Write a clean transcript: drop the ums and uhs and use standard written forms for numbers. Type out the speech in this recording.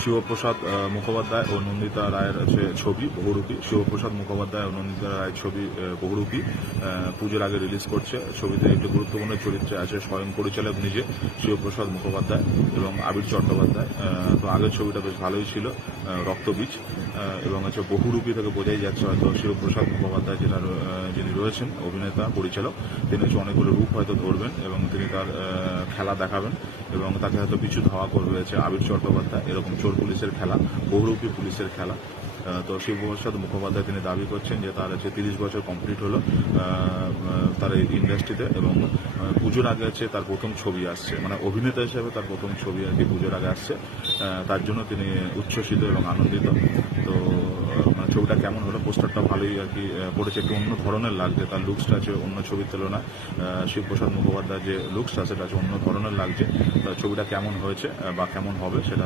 শিবপ্রসাদ মুখোপাধ্যায় ও নন্দিতা রায়ের আছে ছবি বহুরূপী। শিবপ্রসাদ মুখোপাধ্যায় ও নন্দিতা রায়ের ছবি বহুরূপী পুজোর আগে রিলিজ করছে। ছবিতে একটি গুরুত্বপূর্ণ চরিত্রে আছে স্বয়ং পরিচালক নিজে শিবপ্রসাদ মুখোপাধ্যায় এবং আবির চট্টোপাধ্যায়। তো আগের ছবিটা বেশ ভালোই ছিল, রক্তবীজ, এবং হচ্ছে বহুরূপী থেকে বোঝাই যাচ্ছে হয়তো শিবপ্রসাদ মুখোপাধ্যায় যিনি রয়েছেন অভিনেতা পরিচালক, তিনি হচ্ছে অনেকগুলো রূপ হয়তো ধরবেন এবং তিনি তার খেলা দেখাবেন এবং তাকে হয়তো পিছু ধাওয়া করবে হচ্ছে আবির চট্টোপাধ্যায়, এরকম চোর পুলিশের খেলা, বহুরূপী পুলিশের খেলা। তো শিবপ্রসাদ মুখোপাধ্যায় তিনি দাবি করছেন যে তার হচ্ছে 30 বছর কমপ্লিট হলো তার এই ইন্ডাস্ট্রিতে, এবং পুজোর আগে হচ্ছে তার প্রথম ছবি আসছে, মানে অভিনেতা হিসেবে তার প্রথম ছবি আর কি পুজোর আগে আসছে। তার জন্য তিনি উচ্ছ্বসিত এবং আনন্দিত। তো ছবিটা কেমন হলো, পোস্টারটা ভালোই আর কি পড়েছে, একটু অন্য ধরনের লাগছে, তার লুকসটা আছে অন্য ছবির তুলনায়। শিবপ্রসাদ মুখোপাধ্যায় যে লুকসটা সেটা আছে অন্য ধরনের লাগছে। ছবিটা কেমন হয়েছে বা কেমন হবে সেটা